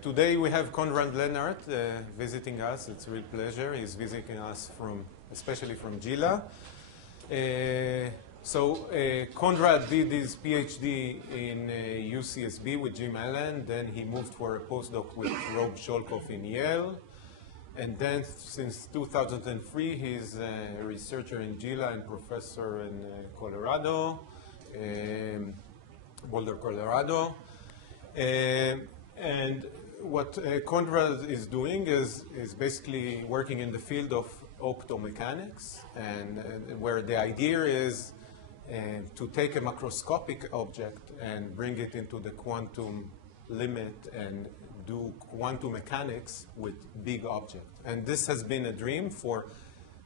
Today we have Konrad Lehnert visiting us. It's a real pleasure. He's visiting us especially from JILA. Konrad did his PhD in UCSB with Jim Allen. Then he moved for a postdoc with Rob Sholkoff in Yale. And then since 2003, he's a researcher in JILA and professor in Colorado, Boulder, Colorado. And what Konrad is doing is basically working in the field of optomechanics, and where the idea is to take a macroscopic object and bring it into the quantum limit and do quantum mechanics with big objects. And this has been a dream for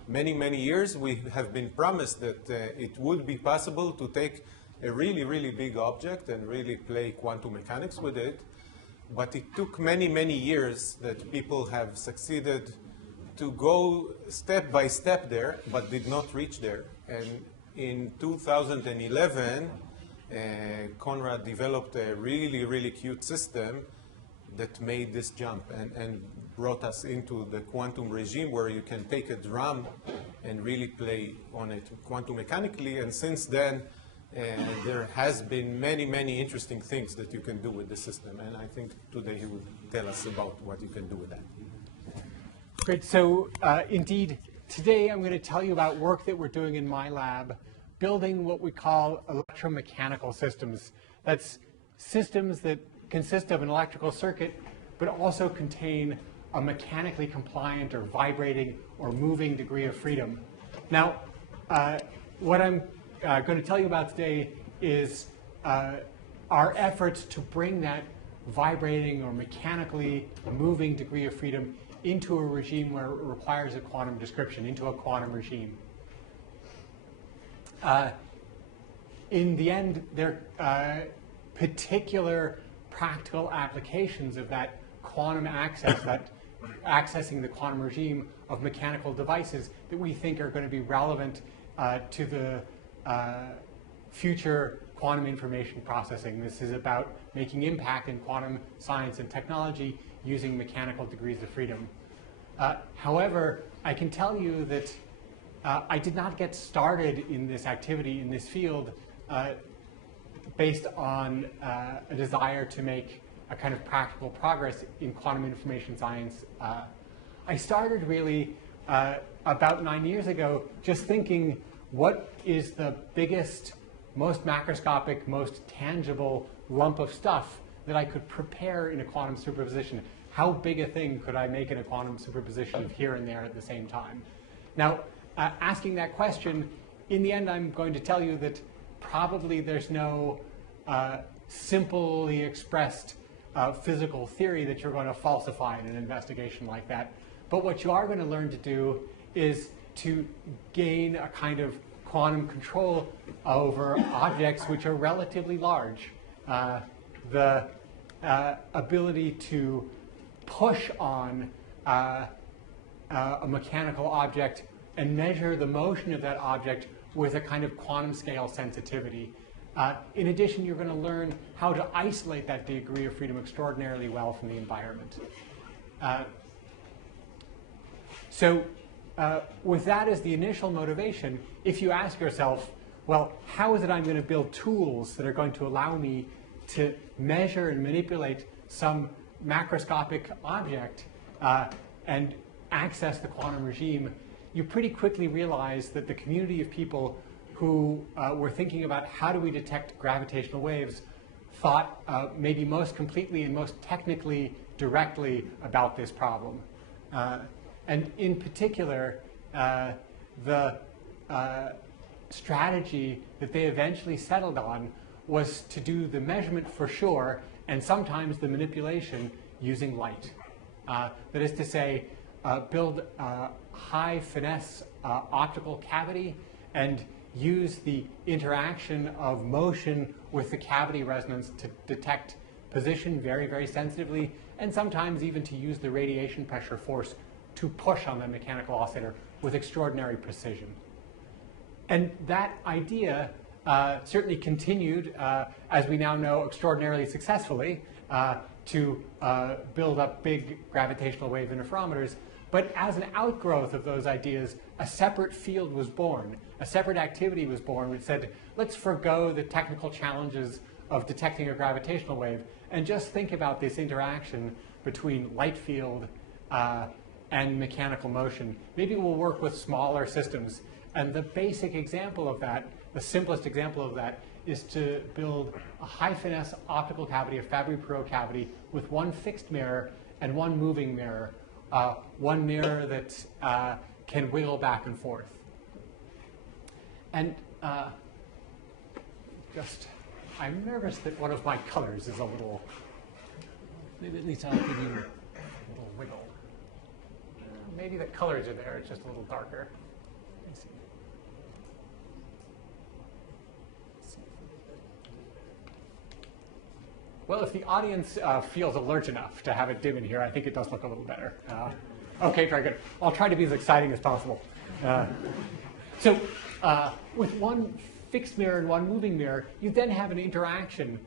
many, many years. We have been promised that it would be possible to take a really, really big object and really play quantum mechanics with it. But it took many, many years that people have succeeded to go step by step there, but did not reach there. And in 2011, Konrad developed a really, really cute system that made this jump and brought us into the quantum regime where you can take a drum and really play on it quantum mechanically. And since then, there has been many, many interesting things that you can do with the system. And I think today he will tell us about what you can do with that. Great. So indeed, today I'm going to tell you about work that we're doing in my lab, building what we call electromechanical systems. That's systems that consist of an electrical circuit, but also contain a mechanically compliant or vibrating or moving degree of freedom. Now, what I'm going to tell you about today is our efforts to bring that vibrating or mechanically moving degree of freedom into a regime where it requires a quantum description, into a quantum regime. In the end, there are particular practical applications of that quantum access, that accessing the quantum regime of mechanical devices that we think are going to be relevant to the future quantum information processing. This is about making impact in quantum science and technology using mechanical degrees of freedom. However, I can tell you that I did not get started in this activity, in this field, based on a desire to make a kind of practical progress in quantum information science. I started really about 9 years ago just thinking, what is the biggest, most macroscopic, most tangible lump of stuff that I could prepare in a quantum superposition? How big a thing could I make in a quantum superposition of here and there at the same time? Now, asking that question, in the end, I'm going to tell you that probably there's no simply expressed physical theory that you're going to falsify in an investigation like that. But what you are going to learn to do is to gain a kind of quantum control over objects which are relatively large. The ability to push on a mechanical object and measure the motion of that object with a kind of quantum scale sensitivity. In addition, you're going to learn how to isolate that degree of freedom extraordinarily well from the environment. With that as the initial motivation, if you ask yourself, well, how is it I'm going to build tools that are going to allow me to measure and manipulate some macroscopic object and access the quantum regime, you pretty quickly realize that the community of people who were thinking about how do we detect gravitational waves thought maybe most completely and most technically directly about this problem. And in particular, the strategy that they eventually settled on was to do the measurement for sure, and sometimes the manipulation using light. That is to say, build a high finesse optical cavity and use the interaction of motion with the cavity resonance to detect position very, very sensitively, and sometimes even to use the radiation pressure force to push on the mechanical oscillator with extraordinary precision. And that idea certainly continued, as we now know, extraordinarily successfully to build up big gravitational wave interferometers. But as an outgrowth of those ideas, a separate field was born. A separate activity was born which said, let's forgo the technical challenges of detecting a gravitational wave and just think about this interaction between light field and mechanical motion. Maybe we'll work with smaller systems. And the basic example of that, the simplest example of that, is to build a high-finesse optical cavity, a Fabry-Perot cavity, with one fixed mirror and one moving mirror, one mirror that can wiggle back and forth. And I'm nervous that one of my colors is a little, maybe at least I'll give you a little wiggle. Maybe the colors are there, it's just a little darker. Let me see. Well, if the audience feels alert enough to have it dim in here, I think it does look a little better. Okay, very good. I'll try to be as exciting as possible. So with one fixed mirror and one moving mirror, you then have an interaction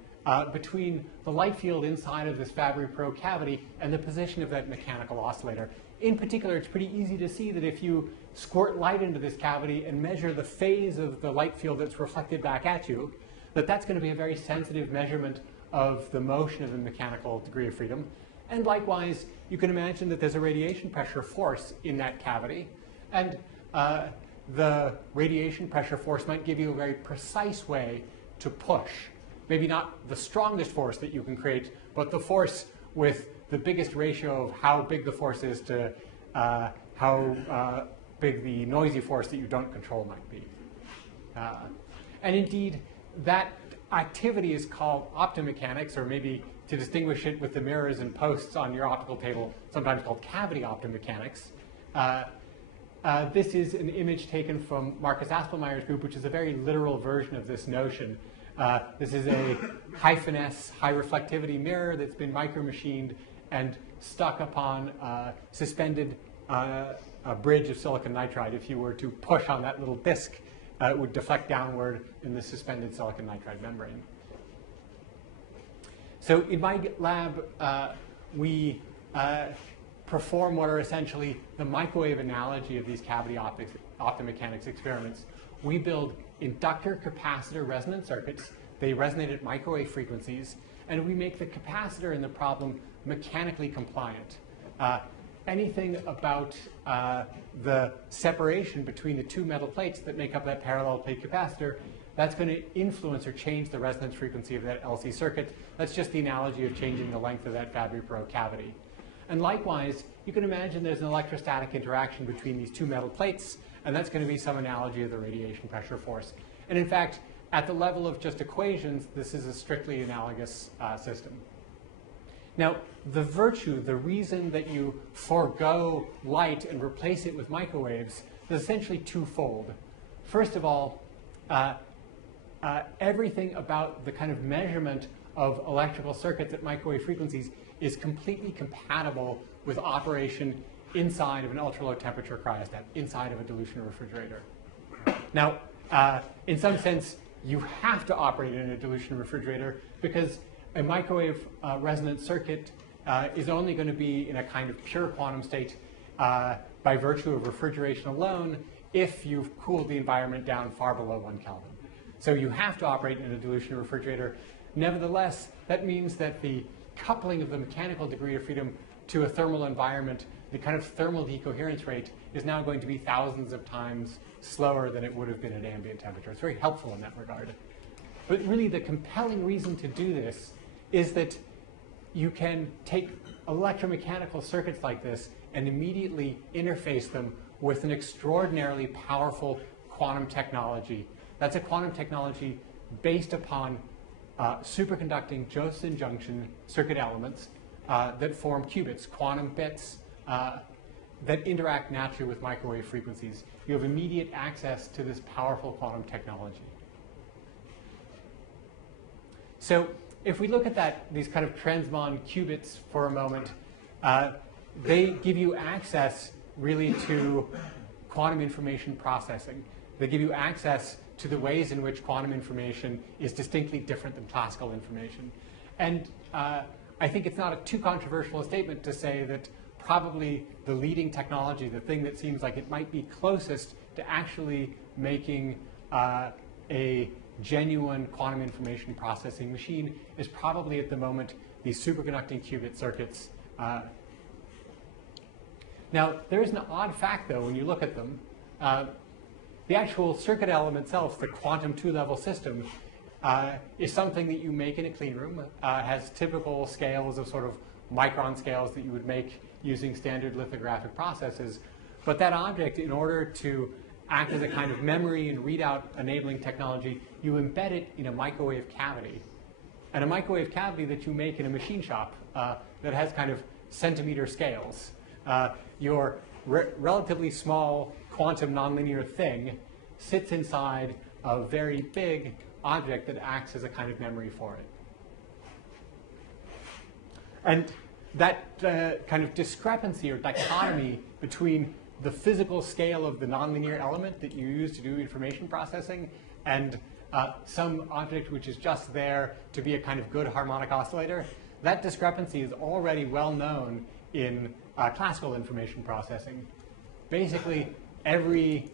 between the light field inside of this Fabry-Perot cavity and the position of that mechanical oscillator. In particular, it's pretty easy to see that if you squirt light into this cavity and measure the phase of the light field that's reflected back at you, that's going to be a very sensitive measurement of the motion of the mechanical degree of freedom. And likewise, you can imagine that there's a radiation pressure force in that cavity. And the radiation pressure force might give you a very precise way to push. Maybe not the strongest force that you can create, but the force with the biggest ratio of how big the force is to how big the noisy force that you don't control might be. And indeed, that activity is called optomechanics, or maybe to distinguish it with the mirrors and posts on your optical table, sometimes called cavity optomechanics. This is an image taken from Marcus Aspelmeyer's group, which is a very literal version of this notion. This is a high-finesse, high-reflectivity mirror that's been micro-machined and stuck upon suspended a bridge of silicon nitride. If you were to push on that little disk, it would deflect downward in the suspended silicon nitride membrane. So in my lab, we perform what are essentially the microwave analogy of these cavity optomechanics experiments. We build inductor capacitor resonant circuits. They resonate at microwave frequencies, and we make the capacitor in the problem mechanically compliant. Anything about the separation between the two metal plates that make up that parallel plate capacitor, that's going to influence or change the resonance frequency of that LC circuit. That's just the analogy of changing the length of that Fabry-Perot cavity. And likewise, you can imagine there's an electrostatic interaction between these two metal plates, and that's going to be some analogy of the radiation pressure force. And in fact, at the level of just equations, this is a strictly analogous system. Now, the virtue, the reason that you forego light and replace it with microwaves is essentially twofold. First of all, everything about the kind of measurement of electrical circuits at microwave frequencies is completely compatible with operation inside of an ultra-low temperature cryostat, inside of a dilution refrigerator. Now, in some sense, you have to operate in a dilution refrigerator because a microwave resonant circuit is only going to be in a kind of pure quantum state by virtue of refrigeration alone if you've cooled the environment down far below 1 Kelvin. So you have to operate in a dilution refrigerator. Nevertheless, that means that the coupling of the mechanical degree of freedom to a thermal environment, the kind of thermal decoherence rate, is now going to be thousands of times slower than it would have been at ambient temperature. It's very helpful in that regard. But really, the compelling reason to do this is that you can take electromechanical circuits like this and immediately interface them with an extraordinarily powerful quantum technology. That's a quantum technology based upon superconducting Josephson junction circuit elements that form qubits, quantum bits that interact naturally with microwave frequencies. You have immediate access to this powerful quantum technology. So if we look at these kind of transmon qubits for a moment, they give you access really to quantum information processing. They give you access to the ways in which quantum information is distinctly different than classical information. And I think it's not a too controversial a statement to say that probably the leading technology, the thing that seems like it might be closest to actually making a genuine quantum information processing machine, is probably at the moment these superconducting qubit circuits. Now, there is an odd fact, though, when you look at them. The actual circuit element itself, the quantum two-level system, is something that you make in a clean room, has typical scales of sort of micron scales that you would make using standard lithographic processes. But that object, in order to act as a kind of memory and readout enabling technology, you embed it in a microwave cavity. And a microwave cavity that you make in a machine shop that has kind of centimeter scales. Your relatively small quantum nonlinear thing sits inside a very big object that acts as a kind of memory for it. And that kind of discrepancy or dichotomy between the physical scale of the nonlinear element that you use to do information processing and some object which is just there to be a kind of good harmonic oscillator, that discrepancy is already well known in classical information processing. Basically, every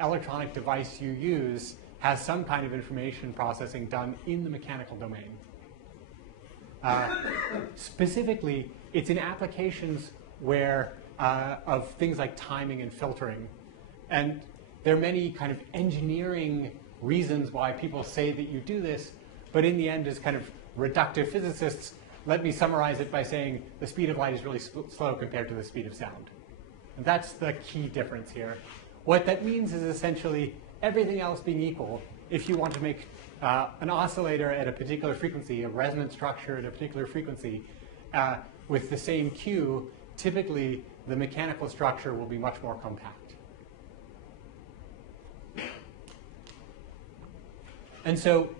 electronic device you use has some kind of information processing done in the mechanical domain. Specifically, it's in applications where of things like timing and filtering. And there are many kind of engineering reasons why people say that you do this, but in the end, as kind of reductive physicists, let me summarize it by saying the speed of light is really slow compared to the speed of sound. And that's the key difference here. What that means is essentially everything else being equal, if you want to make an oscillator at a particular frequency, a resonant structure at a particular frequency, with the same Q, typically the mechanical structure will be much more compact. And so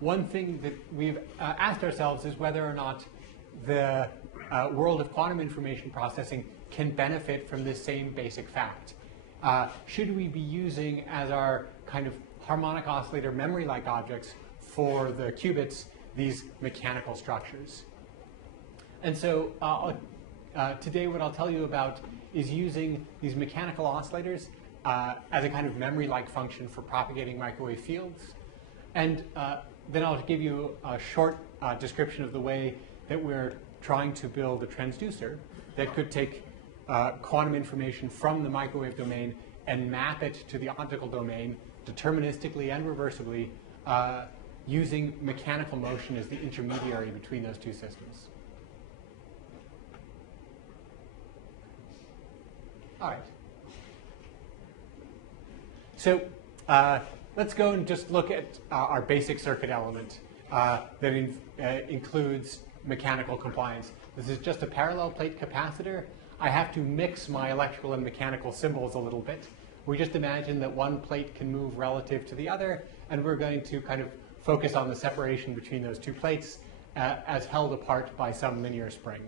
one thing that we've asked ourselves is whether or not the world of quantum information processing can benefit from this same basic fact. Should we be using as our kind of harmonic oscillator memory-like objects for the qubits these mechanical structures? And so today what I'll tell you about is using these mechanical oscillators as a kind of memory-like function for propagating microwave fields. And then I'll give you a short description of the way that we're trying to build a transducer that could take quantum information from the microwave domain and map it to the optical domain deterministically and reversibly using mechanical motion as the intermediary between those two systems. All right. So let's go and just look at our basic circuit element that includes mechanical compliance. This is just a parallel plate capacitor. I have to mix my electrical and mechanical symbols a little bit. We just imagine that one plate can move relative to the other, and we're going to kind of focus on the separation between those two plates as held apart by some linear spring.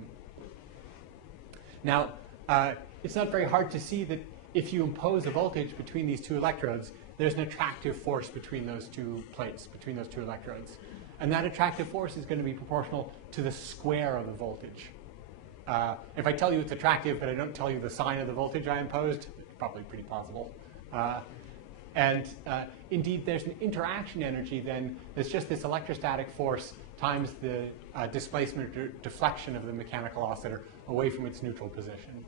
Now, it's not very hard to see that if you impose a voltage between these two electrodes, there's an attractive force between those two plates, between those two electrodes. And that attractive force is going to be proportional to the square of the voltage. If I tell you it's attractive, but I don't tell you the sign of the voltage I imposed, it's probably pretty plausible. Indeed, there's an interaction energy then that's just this electrostatic force times the displacement or deflection of the mechanical oscillator away from its neutral position.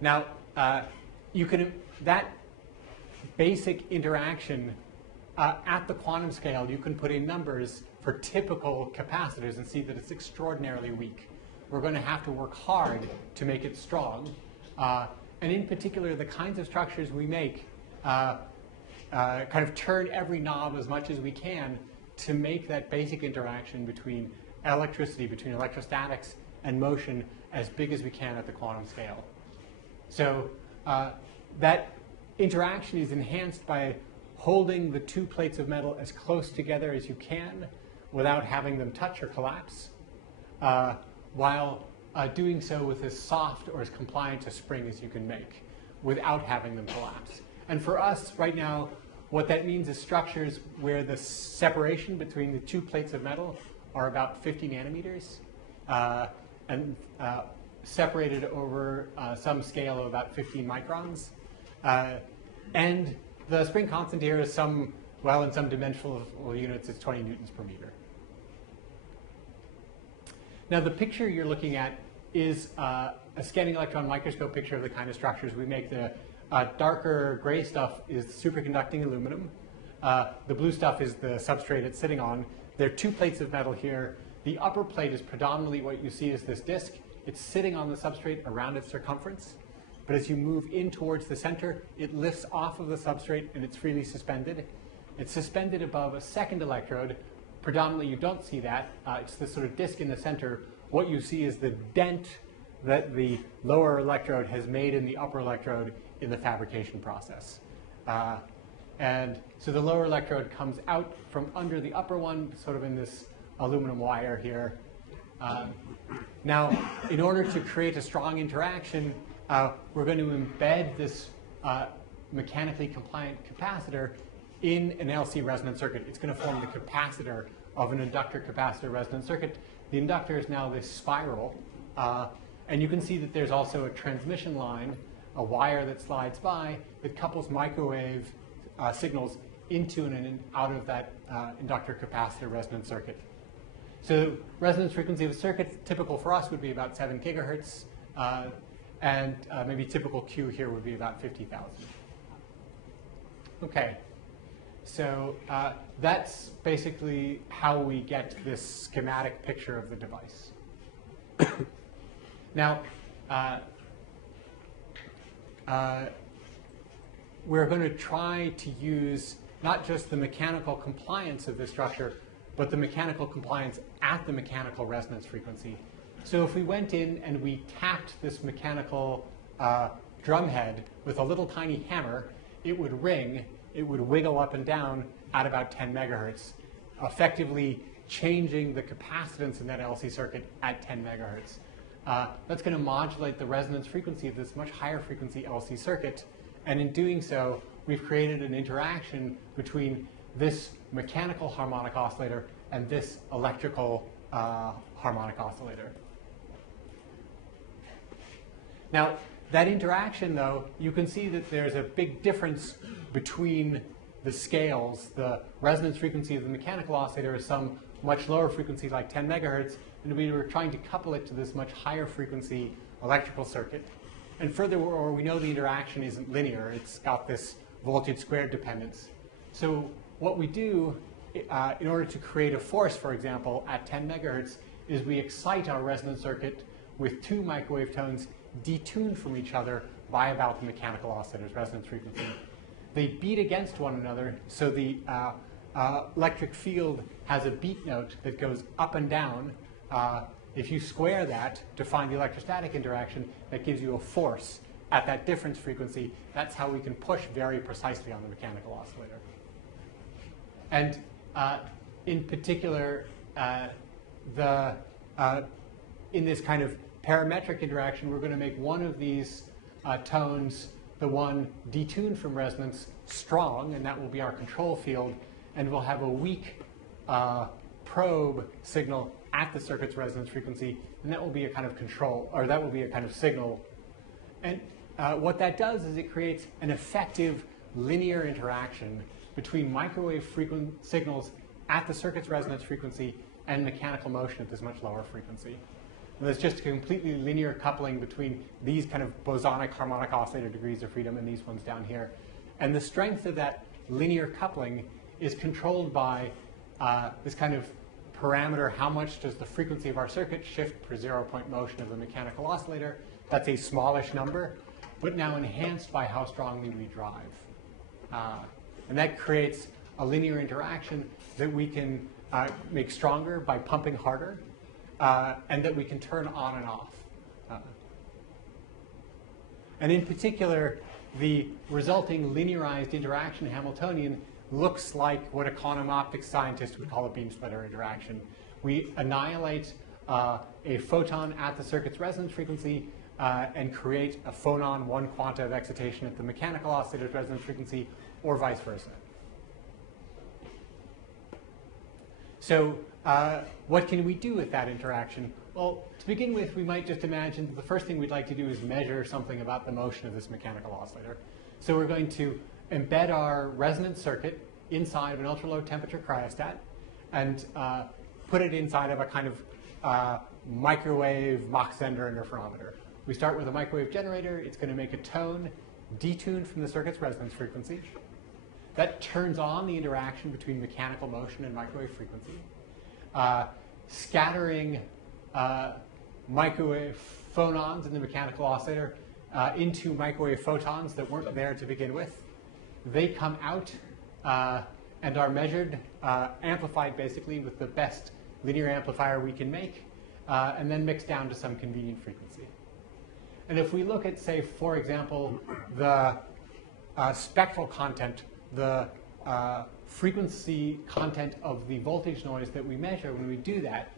Now, that basic interaction at the quantum scale, you can put in numbers for typical capacitors and see that it's extraordinarily weak. We're going to have to work hard to make it strong. And in particular, the kinds of structures we make kind of turn every knob as much as we can to make that basic interaction between electricity, between electrostatics and motion as big as we can at the quantum scale. So that interaction is enhanced by holding the two plates of metal as close together as you can without having them touch or collapse, while doing so with as soft or as compliant a spring as you can make without having them collapse. And for us right now, what that means is structures where the separation between the two plates of metal are about 50 nanometers and separated over some scale of about 15 microns. And the spring constant here is some, well, in some dimensional units, it's 20 newtons per meter. Now, the picture you're looking at is a scanning electron microscope picture of the kind of structures we make. The darker gray stuff is superconducting aluminum. The blue stuff is the substrate it's sitting on. There are two plates of metal here. The upper plate is predominantly what you see as this disk. It's sitting on the substrate around its circumference. But as you move in towards the center, it lifts off of the substrate and it's freely suspended. It's suspended above a second electrode. Predominantly, you don't see that. It's this sort of disk in the center. What you see is the dent that the lower electrode has made in the upper electrode in the fabrication process. And so the lower electrode comes out from under the upper one, sort of in this aluminum wire here. Now, in order to create a strong interaction, we're going to embed this mechanically compliant capacitor in an LC resonant circuit. It's going to form the capacitor of an inductor capacitor resonant circuit. The inductor is now this spiral. And you can see that there's also a transmission line, a wire that slides by that couples microwave signals into and out of that inductor capacitor resonant circuit. So resonance frequency of a circuit, typical for us, would be about 7 gigahertz. And maybe typical Q here would be about 50,000. Okay. So that's basically how we get this schematic picture of the device. Now, we're going to try to use not just the mechanical compliance of this structure, but the mechanical compliance at the mechanical resonance frequency. So if we went in and we tapped this mechanical drum head with a little tiny hammer, it would ring, it would wiggle up and down at about 10 megahertz, effectively changing the capacitance in that LC circuit at 10 megahertz. That's going to modulate the resonance frequency of this much higher frequency LC circuit. And in doing so, we've created an interaction between this mechanical harmonic oscillator and this electrical harmonic oscillator. Now, that interaction, though, you can see that there's a big difference between the scales. The resonance frequency of the mechanical oscillator is some much lower frequency, like 10 megahertz, and we were trying to couple it to this much higher frequency electrical circuit. And furthermore, we know the interaction isn't linear. It's got this voltage squared dependence. So what we do in order to create a force, for example, at 10 megahertz, is we excite our resonance circuit with two microwave tones detuned from each other by about the mechanical oscillator's resonance frequency. They beat against one another, so the electric field has a beat note that goes up and down. If you square that to find the electrostatic interaction, that gives you a force at that difference frequency. That's how we can push very precisely on the mechanical oscillator. And in particular, in this kind of parametric interaction, we're going to make one of these tones, the one detuned from resonance, strong, and that will be our control field, and we'll have a weak probe signal at the circuit's resonance frequency, and that will be a kind of control, or that will be a kind of signal. And what that does is it creates an effective linear interaction between microwave signals at the circuit's resonance frequency and mechanical motion at this much lower frequency. And there's just a completely linear coupling between these kind of bosonic harmonic oscillator degrees of freedom and these ones down here. And the strength of that linear coupling is controlled by this kind of parameter: how much does the frequency of our circuit shift per 0-point motion of the mechanical oscillator. That's a smallish number, but now enhanced by how strongly we drive. And that creates a linear interaction that we can make stronger by pumping harder, and that we can turn on and off. And in particular, the resulting linearized interaction Hamiltonian looks like what a quantum optics scientist would call a beam splitter interaction. We annihilate a photon at the circuit's resonance frequency and create a phonon, one quanta of excitation at the mechanical oscillator's resonance frequency, or vice versa. So what can we do with that interaction? Well, to begin with, we might just imagine that the first thing we'd like to do is measure something about the motion of this mechanical oscillator. So we're going to embed our resonance circuit inside of an ultra-low temperature cryostat and put it inside of a kind of microwave Mach-Zehnder interferometer. We start with a microwave generator. It's going to make a tone detuned from the circuit's resonance frequency. That turns on the interaction between mechanical motion and microwave frequency, scattering microwave phonons in the mechanical oscillator into microwave photons that weren't there to begin with. They come out and are measured, amplified basically with the best linear amplifier we can make, and then mixed down to some convenient frequency. And if we look at, say, for example, the spectral content, the frequency content of the voltage noise that we measure when we do that,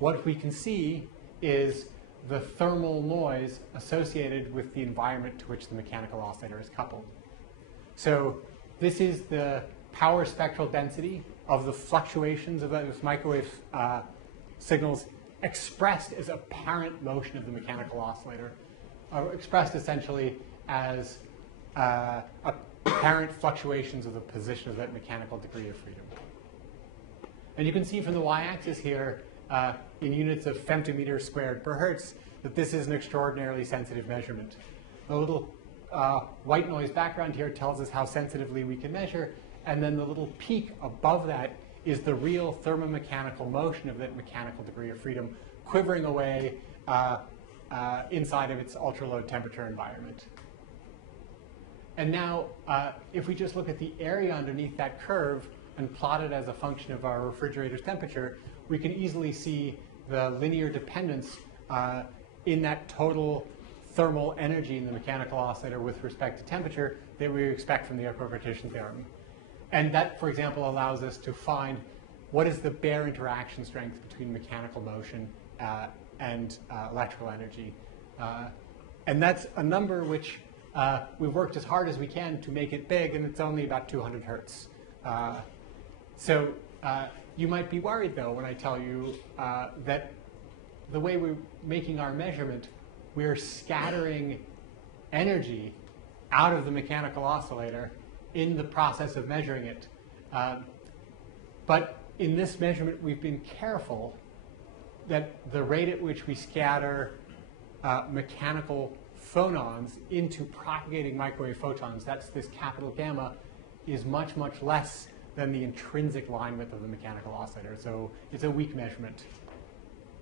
what we can see is the thermal noise associated with the environment to which the mechanical oscillator is coupled. So this is the power spectral density of the fluctuations of those microwave signals expressed as apparent motion of the mechanical oscillator, expressed essentially as apparent fluctuations of the position of that mechanical degree of freedom. And you can see from the y-axis here, in units of femtometers squared per hertz, that this is an extraordinarily sensitive measurement. The little white noise background here tells us how sensitively we can measure, and then the little peak above that is the real thermomechanical motion of that mechanical degree of freedom quivering away inside of its ultra-low temperature environment. And now, if we just look at the area underneath that curve and plot it as a function of our refrigerator's temperature, we can easily see the linear dependence in that total thermal energy in the mechanical oscillator with respect to temperature that we expect from the equipartition theorem. And that, for example, allows us to find what is the bare interaction strength between mechanical motion and electrical energy. And that's a number which we've worked as hard as we can to make it big, and it's only about 200 hertz. So you might be worried, though, when I tell you that the way we're making our measurement, we're scattering energy out of the mechanical oscillator in the process of measuring it. But in this measurement, we've been careful that the rate at which we scatter mechanical phonons into propagating microwave photons, that's this capital gamma, is much, much less than the intrinsic line width of the mechanical oscillator. So it's a weak measurement.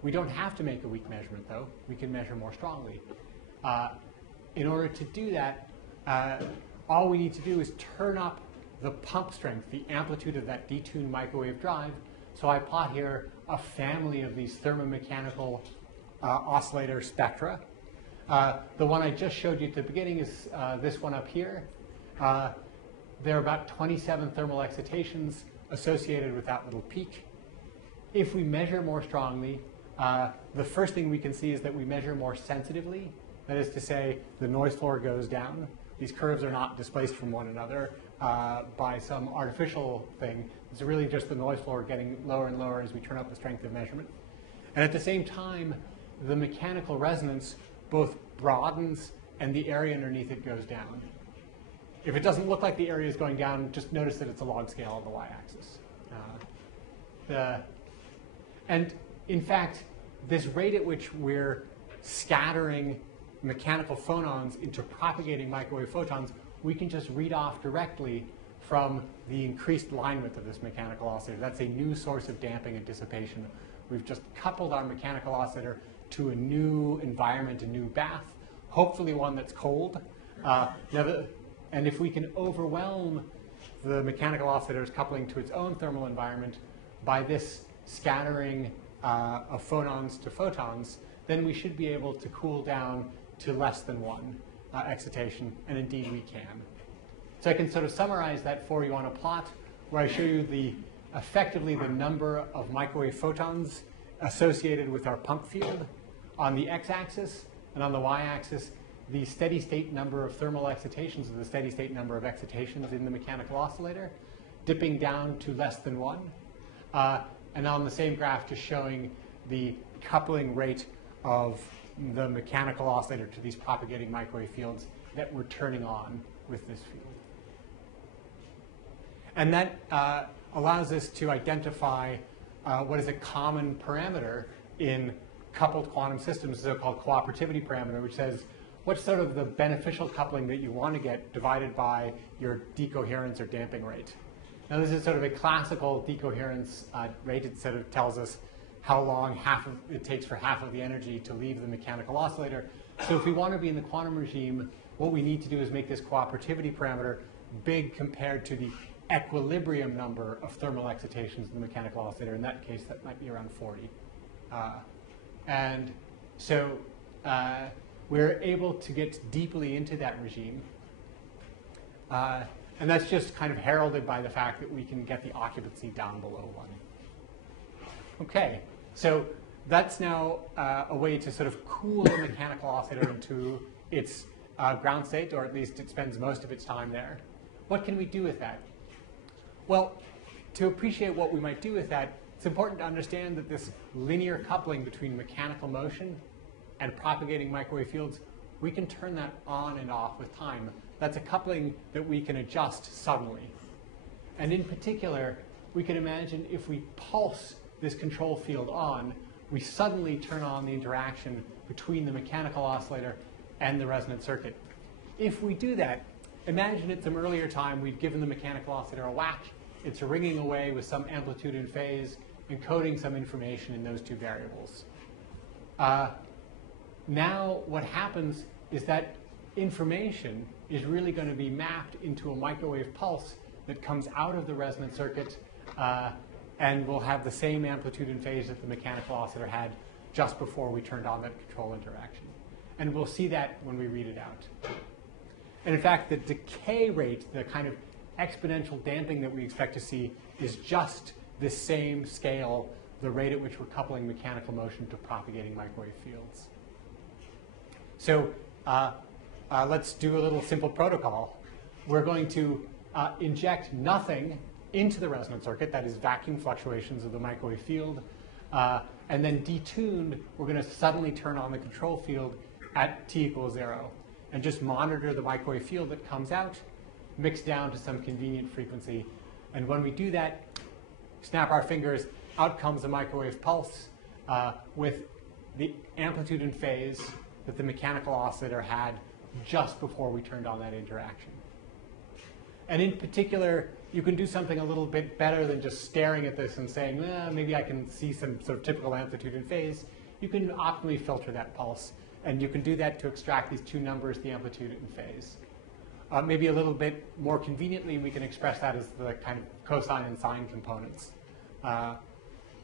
We don't have to make a weak measurement, though. We can measure more strongly. In order to do that, all we need to do is turn up the pump strength, the amplitude of that detuned microwave drive. So I plot here a family of these thermomechanical oscillator spectra. The one I just showed you at the beginning is this one up here. There are about 27 thermal excitations associated with that little peak. If we measure more strongly, the first thing we can see is that we measure more sensitively. That is to say, the noise floor goes down. These curves are not displaced from one another by some artificial thing. It's really just the noise floor getting lower and lower as we turn up the strength of measurement. And at the same time, the mechanical resonance both broadens and the area underneath it goes down. If it doesn't look like the area is going down, just notice that it's a log scale on the y-axis. And in fact, this rate at which we're scattering mechanical phonons into propagating microwave photons, we can just read off directly from the increased line width of this mechanical oscillator. That's a new source of damping and dissipation. We've just coupled our mechanical oscillator to a new environment, a new bath, hopefully one that's cold. And if we can overwhelm the mechanical oscillator's coupling to its own thermal environment by this scattering of phonons to photons, then we should be able to cool down to less than one excitation, and indeed we can. So I can sort of summarize that for you on a plot where I show you effectively the number of microwave photons associated with our pump field on the x-axis and on the y-axis, the steady state number of thermal excitations, or the steady state number of excitations in the mechanical oscillator, dipping down to less than 1. And on the same graph, just showing the coupling rate of the mechanical oscillator to these propagating microwave fields that we're turning on with this field. And that allows us to identify what is a common parameter in coupled quantum systems, a so-called cooperativity parameter, which says what's sort of the beneficial coupling that you want to get divided by your decoherence or damping rate. Now, this is sort of a classical decoherence rate. It sort of tells us how long it takes for half of the energy to leave the mechanical oscillator. So if we want to be in the quantum regime, what we need to do is make this cooperativity parameter big compared to the equilibrium number of thermal excitations in the mechanical oscillator. In that case, that might be around 40. And so we're able to get deeply into that regime. And that's just kind of heralded by the fact that we can get the occupancy down below 1. OK, so that's now a way to sort of cool a mechanical oscillator into its ground state, or at least it spends most of its time there. What can we do with that? Well, to appreciate what we might do with that, it's important to understand that this linear coupling between mechanical motion and propagating microwave fields, we can turn that on and off with time. That's a coupling that we can adjust suddenly. And in particular, we can imagine if we pulse this control field on, we suddenly turn on the interaction between the mechanical oscillator and the resonant circuit. If we do that, imagine at some earlier time we'd given the mechanical oscillator a whack. It's ringing away with some amplitude and phase, encoding some information in those two variables. Now what happens is that information is really going to be mapped into a microwave pulse that comes out of the resonant circuit and will have the same amplitude and phase that the mechanical oscillator had just before we turned on that control interaction. And we'll see that when we read it out. And in fact, the decay rate, the kind of exponential damping that we expect to see, is just the same scale, the rate at which we're coupling mechanical motion to propagating microwave fields. So let's do a little simple protocol. We're going to inject nothing into the resonant circuit, that is vacuum fluctuations of the microwave field, and then detuned, we're going to suddenly turn on the control field at t equals 0, and just monitor the microwave field that comes out, mix down to some convenient frequency. And when we do that, snap our fingers, out comes a microwave pulse with the amplitude and phase that the mechanical oscillator had just before we turned on that interaction. And in particular, you can do something a little bit better than just staring at this and saying, maybe I can see some sort of typical amplitude and phase. You can optimally filter that pulse. And you can do that to extract these two numbers, the amplitude and phase. Maybe a little bit more conveniently, we can express that as the kind of cosine and sine components. Or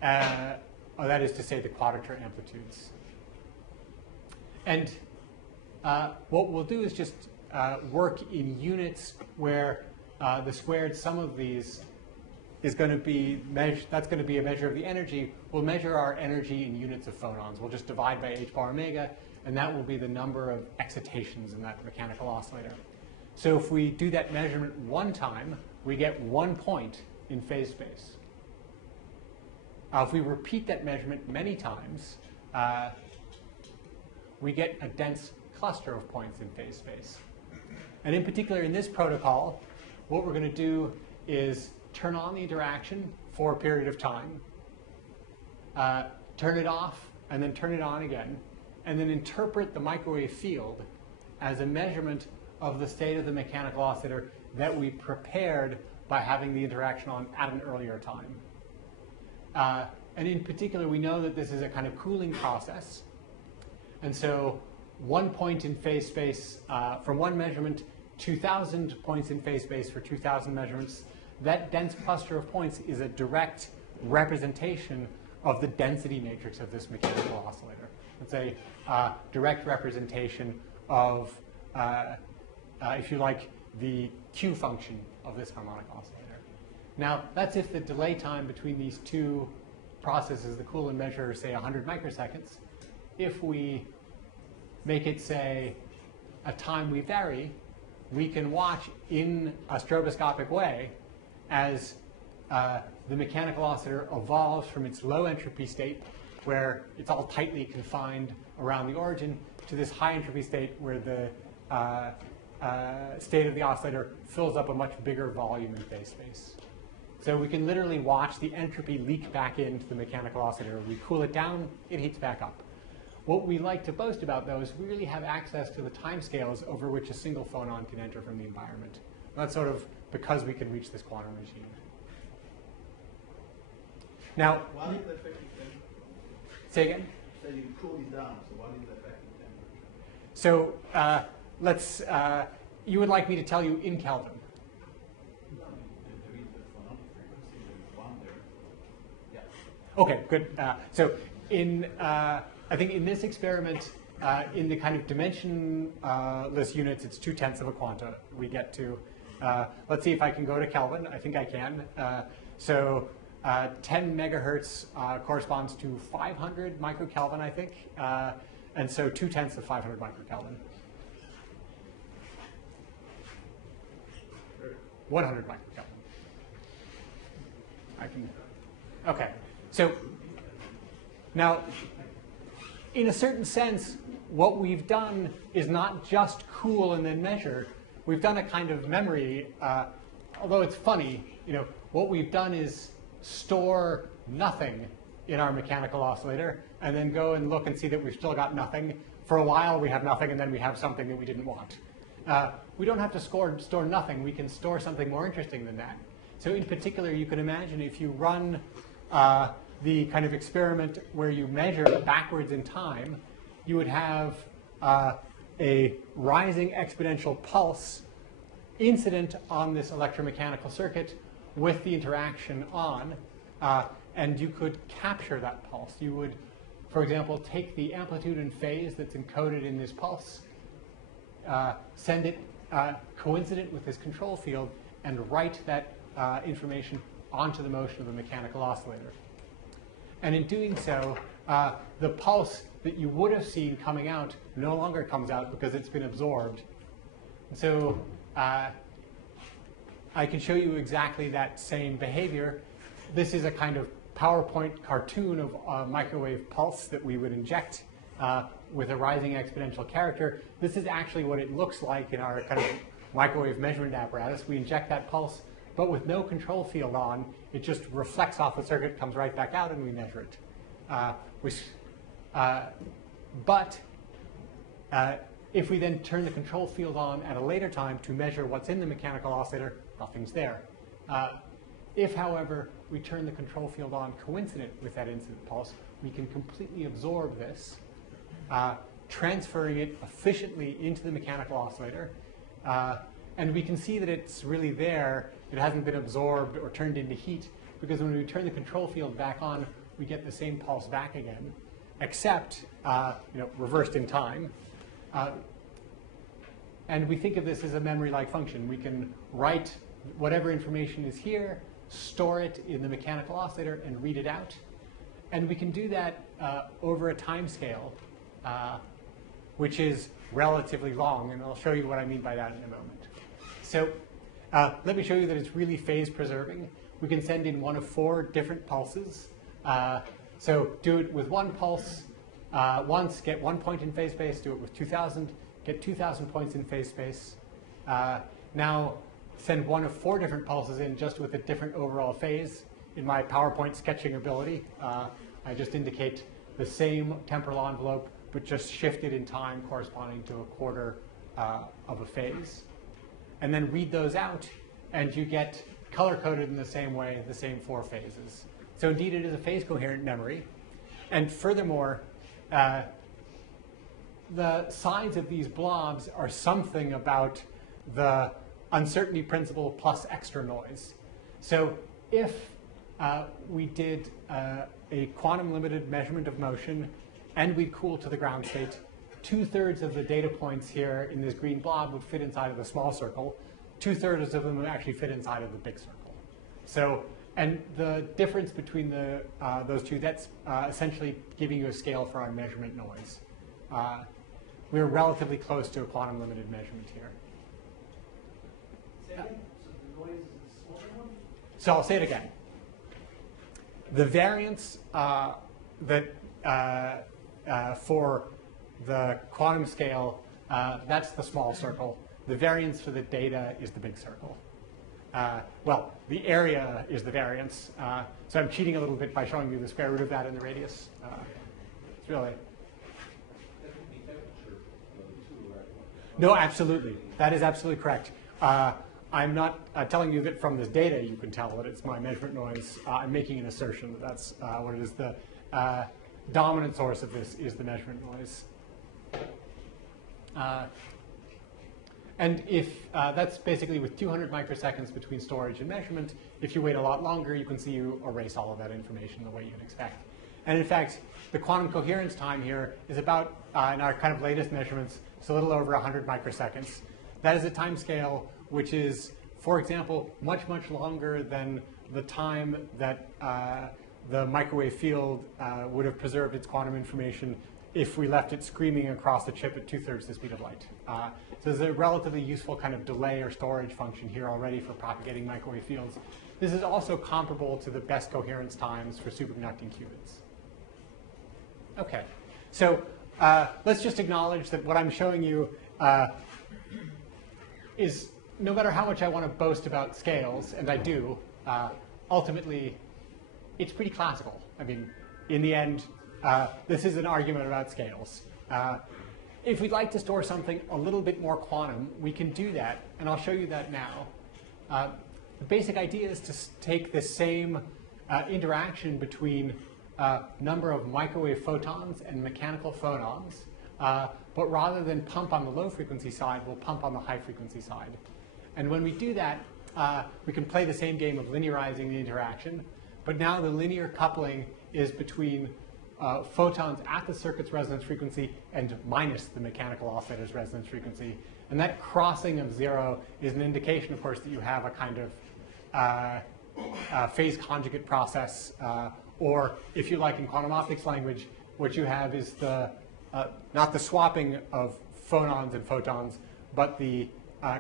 that is to say, the quadrature amplitudes. And what we'll do is just work in units where the squared sum of these is going to be that's going to be a measure of the energy. We'll measure our energy in units of phonons. We'll just divide by h bar omega, and that will be the number of excitations in that mechanical oscillator. So if we do that measurement one time, we get 1 point in phase space. If we repeat that measurement many times, we get a dense cluster of points in phase space. And in particular, in this protocol, what we're going to do is turn on the interaction for a period of time, turn it off, and then turn it on again, and then interpret the microwave field as a measurement of the state of the mechanical oscillator that we prepared by having the interaction on at an earlier time. And in particular, we know that this is a kind of cooling process. And so 1 point in phase space from one measurement, 2,000 points in phase space for 2,000 measurements. That dense cluster of points is a direct representation of the density matrix of this mechanical oscillator. It's a direct representation of, if you like, the Q function of this harmonic oscillator. Now, that's if the delay time between these two processes, the cool and measure, say 100 microseconds. if we make it, say, a time we vary, we can watch in a stroboscopic way as the mechanical oscillator evolves from its low entropy state, where it's all tightly confined around the origin, to this high entropy state where the state of the oscillator fills up a much bigger volume in phase space. So we can literally watch the entropy leak back into the mechanical oscillator. We cool it down, it heats back up. What we like to boast about, though, is we really have access to the timescales over which a single phonon can enter from the environment. That's sort of because we can reach this quantum regime. Now, what is the effective temperature? Say again? So you cool it down, so what is the effective temperature? So you would like me to tell you in Kelvin? Okay, good. So I think in this experiment, in the kind of dimensionless units, it's 2/10 of a quanta we get to. Let's see if I can go to Kelvin. I think I can. 10 megahertz corresponds to 500 microkelvin, I think. And so 2/10 of 500 microkelvin. 100 microkelvin. I can. Okay. So now, in a certain sense, what we've done is not just cool and then measure. We've done a kind of memory, although it's funny, what we've done is store nothing in our mechanical oscillator and then go and look and see that we've still got nothing. For a while we have nothing and then we have something that we didn't want. We don't have to store nothing. We can store something more interesting than that. So in particular, you can imagine if you run the kind of experiment where you measure backwards in time, you would have a rising exponential pulse incident on this electromechanical circuit with the interaction on, and you could capture that pulse. You would, for example, take the amplitude and phase that's encoded in this pulse, send it coincident with this control field, and write that information onto the motion of the mechanical oscillator. And in doing so, the pulse that you would have seen coming out no longer comes out because it's been absorbed. And so I can show you exactly that same behavior. This is a kind of PowerPoint cartoon of a microwave pulse that we would inject with a rising exponential character. This is actually what it looks like in our kind of microwave measurement apparatus. We inject that pulse, but with no control field on. It just reflects off the circuit, comes right back out, and we measure it. If we then turn the control field on at a later time to measure what's in the mechanical oscillator, nothing's there. If, however, we turn the control field on coincident with that incident pulse, we can completely absorb this, transferring it efficiently into the mechanical oscillator. And we can see that it's really there. It hasn't been absorbed or turned into heat, because when we turn the control field back on, we get the same pulse back again, except reversed in time. And we think of this as a memory-like function. We can write whatever information is here, store it in the mechanical oscillator, and read it out. And we can do that over a time scale, which is relatively long. And I'll show you what I mean by that in a moment. So let me show you that it's really phase preserving. We can send in one of 4 different pulses. So do it with 1 pulse once, get 1 point in phase space. Do it with 2,000, get 2,000 points in phase space. Now send one of 4 different pulses in just with a different overall phase. In my PowerPoint sketching ability, I just indicate the same temporal envelope, but just shifted in time corresponding to a quarter of a phase. And then read those out, and you get color-coded in the same way, the same 4 phases. So indeed, it is a phase-coherent memory. And furthermore, the size of these blobs are something about the uncertainty principle plus extra noise. So if we did a quantum-limited measurement of motion, and we cooled to the ground state, 2/3 of the data points here in this green blob would fit inside of the small circle. 2/3 of them would actually fit inside of the big circle. So And the difference between those two, that's essentially giving you a scale for our measurement noise. We're relatively close to a quantum limited measurement here. Say again? So the noise is the smaller one? So I'll say it again. The variance for the quantum scale, that's the small circle. The variance for the data is the big circle. Well, the area is the variance. So I'm cheating a little bit by showing you the square root of that in the radius. It's really... That would be temperature too, right? No, absolutely. That is absolutely correct. I'm not telling you that from this data you can tell that it's my measurement noise. I'm making an assertion that that's what it is. The dominant source of this is the measurement noise. And if that's basically with 200 microseconds between storage and measurement, if you wait a lot longer, you can see you erase all of that information the way you'd expect. And in fact, the quantum coherence time here is about, in our kind of latest measurements, it's a little over 100 microseconds. That is a time scale which is, for example, much, much longer than the time that the microwave field would have preserved its quantum information if we left it screaming across the chip at 2/3 the speed of light. So there's a relatively useful kind of delay or storage function here already for propagating microwave fields. This is also comparable to the best coherence times for superconducting qubits. Okay, so let's just acknowledge that what I'm showing you is, no matter how much I want to boast about scales, and I do, ultimately, it's pretty classical. I mean, in the end, this is an argument about scales. If we'd like to store something a little bit more quantum, we can do that, and I'll show you that now. The basic idea is to take the same interaction between number of microwave photons and mechanical phonons, but rather than pump on the low frequency side, we'll pump on the high frequency side. And when we do that, we can play the same game of linearizing the interaction, but now the linear coupling is between photons at the circuit's resonance frequency and minus the mechanical oscillator's resonance frequency. And that crossing of 0 is an indication, of course, that you have a kind of phase conjugate process, or if you like in quantum optics language, what you have is the not the swapping of phonons and photons, but the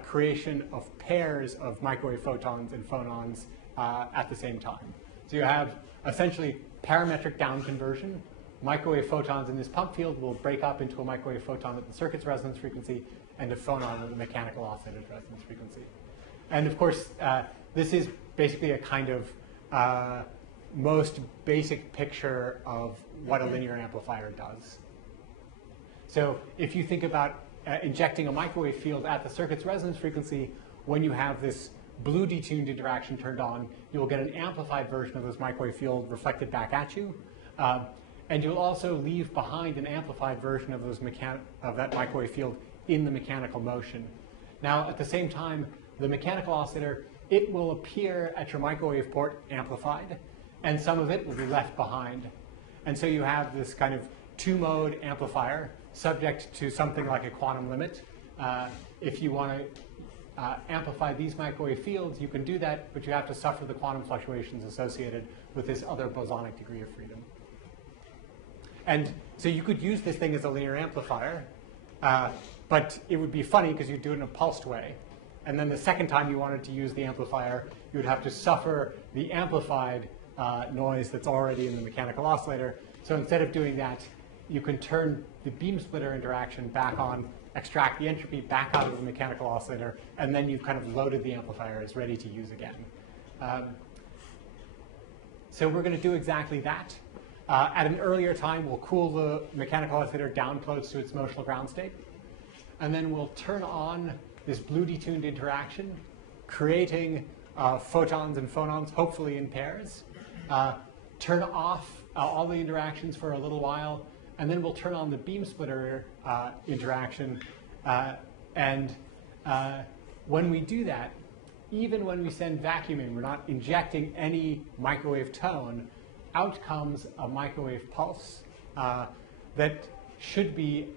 creation of pairs of microwave photons and phonons at the same time. So you have essentially parametric down conversion. Microwave photons in this pump field will break up into a microwave photon at the circuit's resonance frequency and a phonon at the mechanical oscillator's resonance frequency. And of course, this is basically a kind of most basic picture of what a linear amplifier does. So if you think about injecting a microwave field at the circuit's resonance frequency, when you have this blue detuned interaction turned on, you'll get an amplified version of this microwave field reflected back at you. And you'll also leave behind an amplified version of, that microwave field in the mechanical motion. Now, at the same time, the mechanical oscillator, it will appear at your microwave port amplified, and some of it will be left behind. And so you have this kind of two-mode amplifier subject to something like a quantum limit. If you want to amplify these microwave fields, you can do that, but you have to suffer the quantum fluctuations associated with this other bosonic degree of freedom. And so you could use this thing as a linear amplifier, but it would be funny because you'd do it in a pulsed way. And then the second time you wanted to use the amplifier, you would have to suffer the amplified noise that's already in the mechanical oscillator. So instead of doing that, you can turn the beam splitter interaction back on, extract the entropy back out of the mechanical oscillator, and then you've kind of loaded the amplifier as ready to use again. So we're going to do exactly that. At an earlier time, we'll cool the mechanical oscillator down close to its motional ground state. And then we'll turn on this blue detuned interaction, creating photons and phonons, hopefully in pairs. Turn off all the interactions for a little while, and then we'll turn on the beam splitter interaction. And when we do that, even when we send vacuuming, we're not injecting any microwave tone, out comes a microwave pulse that should be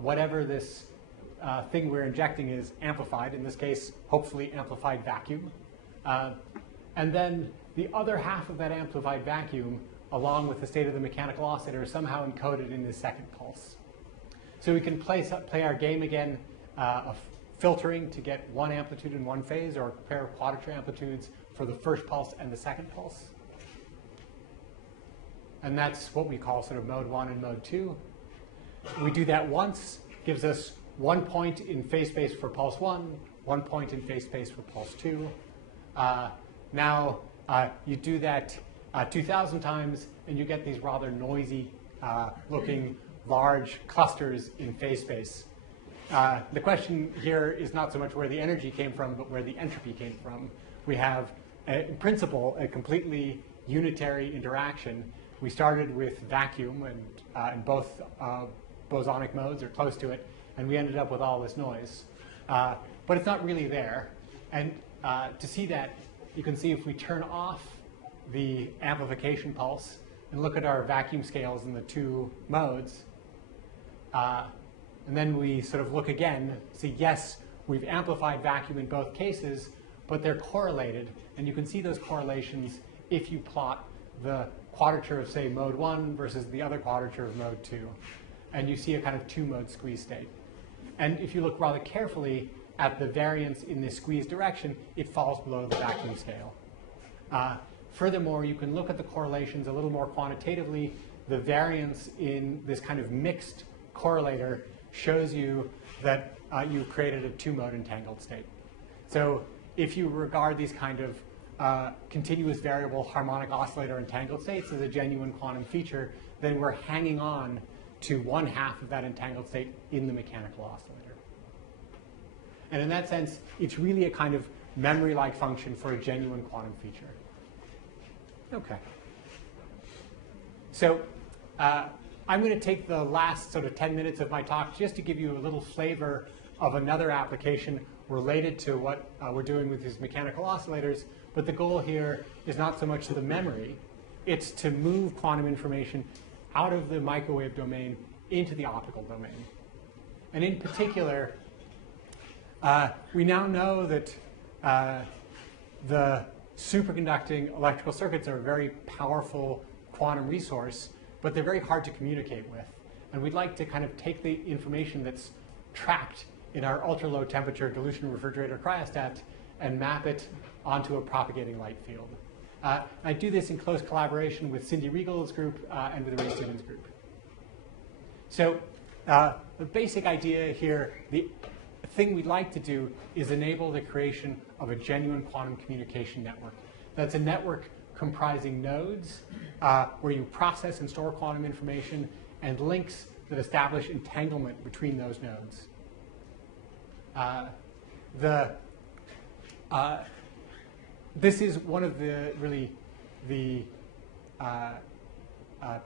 whatever this thing we're injecting is amplified, in this case, hopefully amplified vacuum. And then the other half of that amplified vacuum, along with the state of the mechanical oscillator, is somehow encoded in this second pulse. So we can play our game again of filtering to get one amplitude in one phase, or a pair of quadrature amplitudes for the first pulse and the second pulse. And that's what we call sort of mode 1 and mode 2. We do that once, gives us 1 point in phase space for pulse 1, 1 point in phase space for pulse 2. Now you do that 2,000 times, and you get these rather noisy looking large clusters in phase space. The question here is not so much where the energy came from, but where the entropy came from. We have, in principle, a completely unitary interaction. We started with vacuum and in both bosonic modes or close to it, and we ended up with all this noise. But it's not really there. And to see that, you can see if we turn off the amplification pulse and look at our vacuum scales in the two modes, and then we sort of look again, see, yes, we've amplified vacuum in both cases, but they're correlated. And you can see those correlations if you plot the quadrature of, say, mode 1 versus the other quadrature of mode 2. And you see a kind of two-mode squeeze state. And if you look rather carefully at the variance in this squeeze direction, it falls below the vacuum scale. Furthermore, you can look at the correlations a little more quantitatively. The variance in this kind of mixed correlator shows you that you've created a two-mode entangled state. So if you regard these kind of continuous variable harmonic oscillator entangled states as a genuine quantum feature, then we're hanging on to one half of that entangled state in the mechanical oscillator. And in that sense, it's really a kind of memory-like function for a genuine quantum feature. Okay. So I'm going to take the last sort of 10 minutes of my talk just to give you a little flavor of another application related to what we're doing with these mechanical oscillators. But the goal here is not so much the memory. It's to move quantum information out of the microwave domain into the optical domain. And in particular, we now know that the superconducting electrical circuits are a very powerful quantum resource, but they're very hard to communicate with. And we'd like to kind of take the information that's trapped in our ultra-low temperature dilution refrigerator cryostat and map it onto a propagating light field. I do this in close collaboration with Cindy Riegel's group and with the Ray Stevens group. So the basic idea here, the thing we'd like to do is enable the creation of a genuine quantum communication network. That's a network comprising nodes where you process and store quantum information and links that establish entanglement between those nodes. This is one of the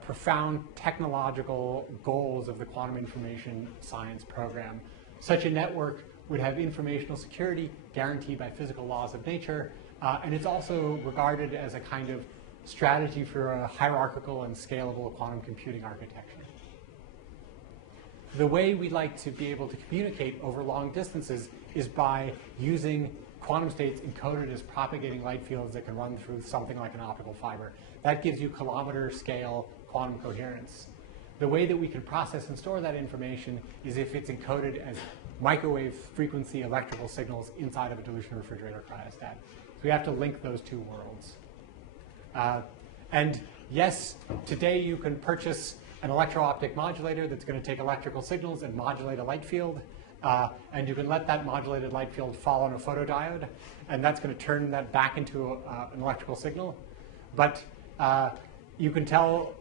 profound technological goals of the quantum information science program. Such a network would have informational security guaranteed by physical laws of nature, and it's also regarded as a kind of strategy for a hierarchical and scalable quantum computing architecture. The way we'd like to be able to communicate over long distances is by using quantum states encoded as propagating light fields that can run through something like an optical fiber. That gives you kilometer scale quantum coherence. The way that we can process and store that information is if it's encoded as microwave frequency electrical signals inside of a dilution refrigerator cryostat. So we have to link those two worlds. And yes, today you can purchase an electro-optic modulator that's going to take electrical signals and modulate a light field. And you can let that modulated light field fall on a photodiode, and that's going to turn that back into an electrical signal. But you can tell,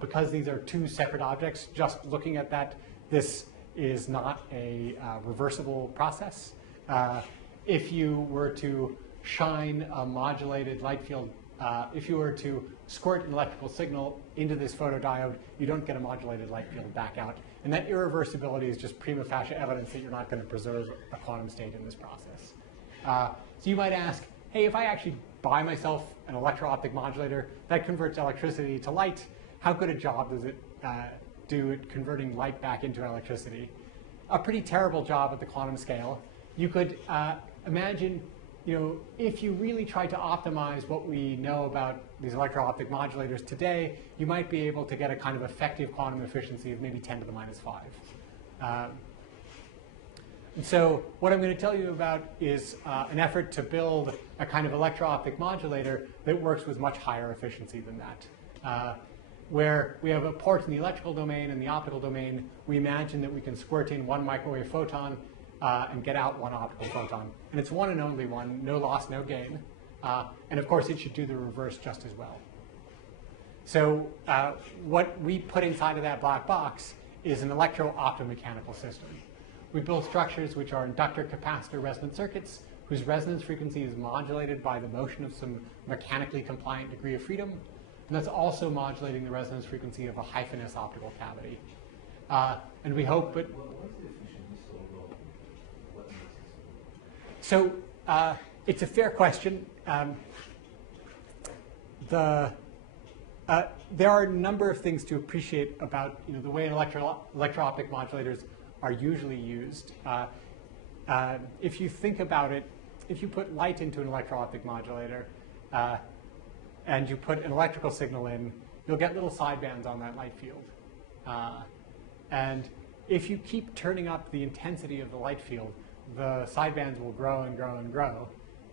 because these are two separate objects, just looking at that, this is not a reversible process. If you were to shine a modulated light field, if you were to squirt an electrical signal into this photodiode, you don't get a modulated light field back out. And that irreversibility is just prima facie evidence that you're not going to preserve a quantum state in this process. So you might ask, hey, if I actually buy myself an electro-optic modulator that converts electricity to light, how good a job does it do at converting light back into electricity? A pretty terrible job at the quantum scale. You could imagine if you really try to optimize what we know about these electro-optic modulators today, you might be able to get a kind of effective quantum efficiency of maybe 10 to the minus 5. And so what I'm going to tell you about is an effort to build a kind of electro-optic modulator that works with much higher efficiency than that. Where we have a port in the electrical domain and the optical domain, we imagine that we can squirt in one microwave photon and get out one optical photon. And it's one and only one, no loss, no gain. And of course, it should do the reverse just as well. So what we put inside of that black box is an electro-optomechanical system. We build structures which are inductor, capacitor, resonant circuits, whose resonance frequency is modulated by the motion of some mechanically compliant degree of freedom. And that's also modulating the resonance frequency of a hyphen-S optical cavity. And we hope, but What's the efficiency so low? What makes it so low? so it's a fair question. There are a number of things to appreciate about the way electro-optic modulators are usually used. If you think about it, if you put light into an electro-optic modulator and you put an electrical signal in, you'll get little sidebands on that light field. And if you keep turning up the intensity of the light field, the sidebands will grow and grow and grow.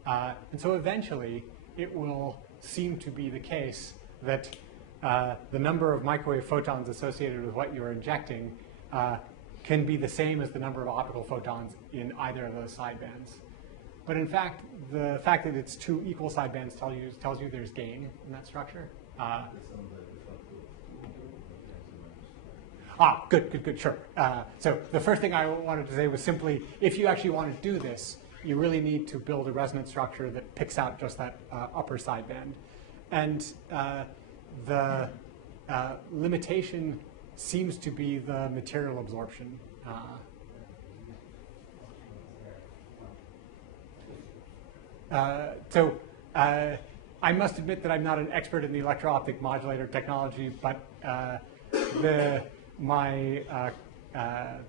And so eventually, it will seem to be the case that the number of microwave photons associated with what you're injecting can be the same as the number of optical photons in either of those sidebands. But in fact, the fact that it's two equal sidebands tells you there's gain in that structure. Good, sure. So the first thing I wanted to say was simply, if you actually want to do this, you really need to build a resonance structure that picks out just that upper sideband. And the limitation seems to be the material absorption. I must admit that I'm not an expert in the electro-optic modulator technology, but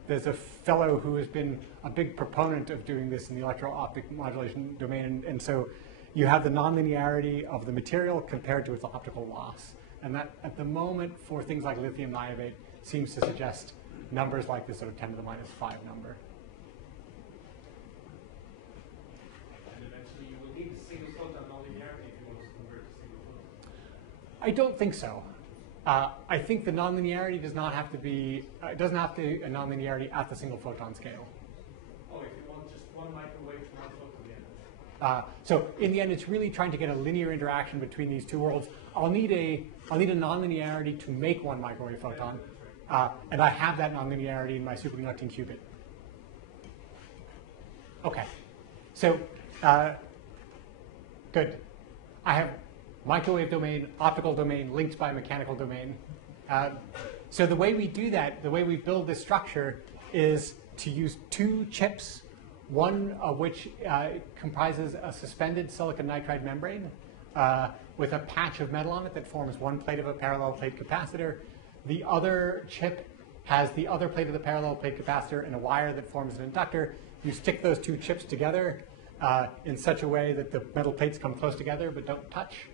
there's a fellow who has been a big proponent of doing this in the electro-optic modulation domain, and so you have the nonlinearity of the material compared to its optical loss. And that, at the moment, for things like lithium niobate, seems to suggest numbers like this sort of 10 to the minus 5 number. And eventually you will need a single photon nonlinearity if you want to convert to single photon. I don't think so. I think the nonlinearity does not have to be, it doesn't have to be a nonlinearity at the single photon scale. Oh, if you want just one microwave to one photon, yeah. So in the end, it's really trying to get a linear interaction between these two worlds. I'll need a nonlinearity to make one microwave photon, and I have that nonlinearity in my superconducting qubit. Okay, so good. I have microwave domain, optical domain, linked by mechanical domain. So the way we do that, the way we build this structure, is to use two chips, one of which comprises a suspended silicon nitride membrane with a patch of metal on it that forms one plate of a parallel plate capacitor. The other chip has the other plate of the parallel plate capacitor and a wire that forms an inductor. You stick those two chips together in such a way that the metal plates come close together but don't touch.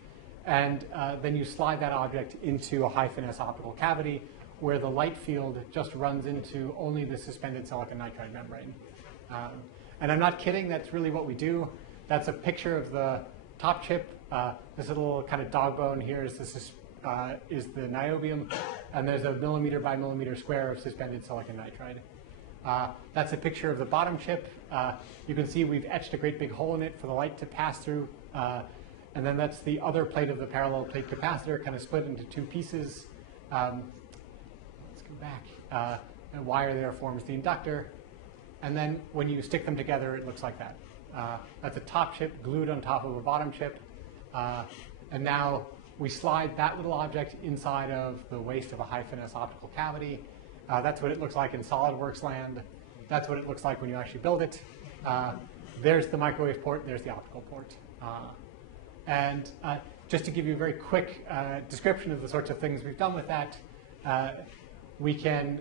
And then you slide that object into a hyphen-S optical cavity where the light field just runs into only the suspended silicon nitride membrane. And I'm not kidding, that's really what we do. That's a picture of the top chip. This little kind of dog bone here is the niobium, and there's a millimeter by millimeter square of suspended silicon nitride. That's a picture of the bottom chip. You can see we've etched a great big hole in it for the light to pass through. And then that's the other plate of the parallel plate capacitor, kind of split into two pieces. Let's go back. A wire there forms the inductor. And then when you stick them together, it looks like that. That's a top chip glued on top of a bottom chip. And now we slide that little object inside of the waist of a hyphen-S optical cavity. That's what it looks like in SolidWorks land. That's what it looks like when you actually build it. There's the microwave port. There's the optical port. And just to give you a very quick description of the sorts of things we've done with that, we can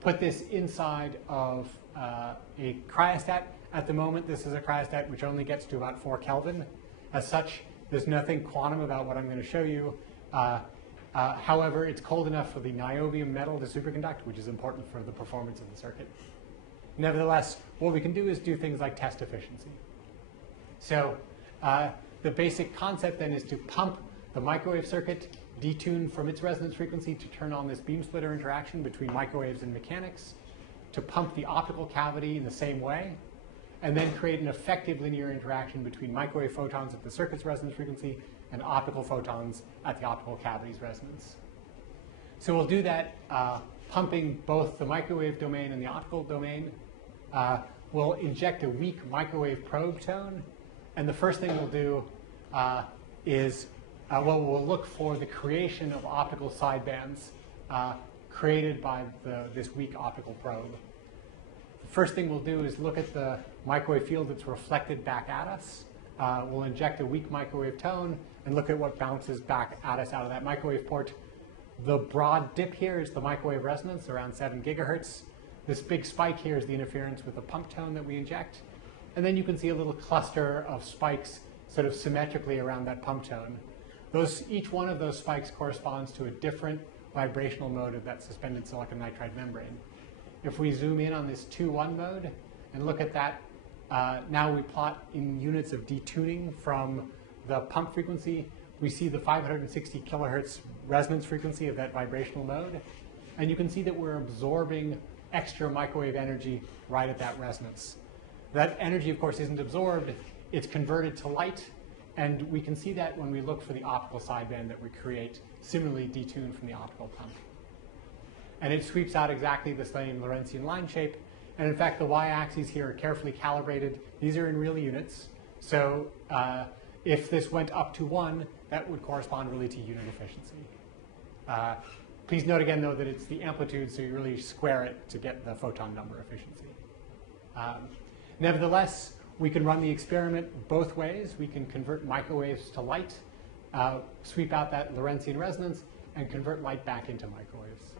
put this inside of a cryostat At the moment, this is a cryostat which only gets to about 4 Kelvin. As such, there's nothing quantum about what I'm going to show you. However, it's cold enough for the niobium metal to superconduct, which is important for the performance of the circuit. Nevertheless, what we can do is do things like test efficiency. So the basic concept then is to pump the microwave circuit, detune from its resonance frequency to turn on this beam splitter interaction between microwaves and mechanics, to pump the optical cavity in the same way, and then create an effective linear interaction between microwave photons at the circuit's resonance frequency and optical photons at the optical cavity's resonance. So we'll do that pumping both the microwave domain and the optical domain. We'll inject a weak microwave probe tone, and the first thing we'll do is we'll look for the creation of optical sidebands created by this weak optical probe. The first thing we'll do is look at the microwave field that's reflected back at us. We'll inject a weak microwave tone and look at what bounces back at us out of that microwave port. The broad dip here is the microwave resonance, around 7 gigahertz. This big spike here is the interference with the pump tone that we inject. And then you can see a little cluster of spikes sort of symmetrically around that pump tone. Each one of those spikes corresponds to a different vibrational mode of that suspended silicon nitride membrane. If we zoom in on this 2-1 mode and look at that, now we plot in units of detuning from the pump frequency. We see the 560 kilohertz resonance frequency of that vibrational mode. And you can see that we're absorbing extra microwave energy right at that resonance. That energy, of course, isn't absorbed. It's converted to light. And we can see that when we look for the optical sideband that we create, similarly detuned from the optical pump. And it sweeps out exactly the same Lorentzian line shape. And in fact, the y-axes here are carefully calibrated. These are in real units. So if this went up to 1, that would correspond really to unit efficiency. Please note again, though, that it's the amplitude, so you really square it to get the photon number efficiency. Nevertheless, we can run the experiment both ways. We can convert microwaves to light, sweep out that Lorentzian resonance, and convert light back into microwaves.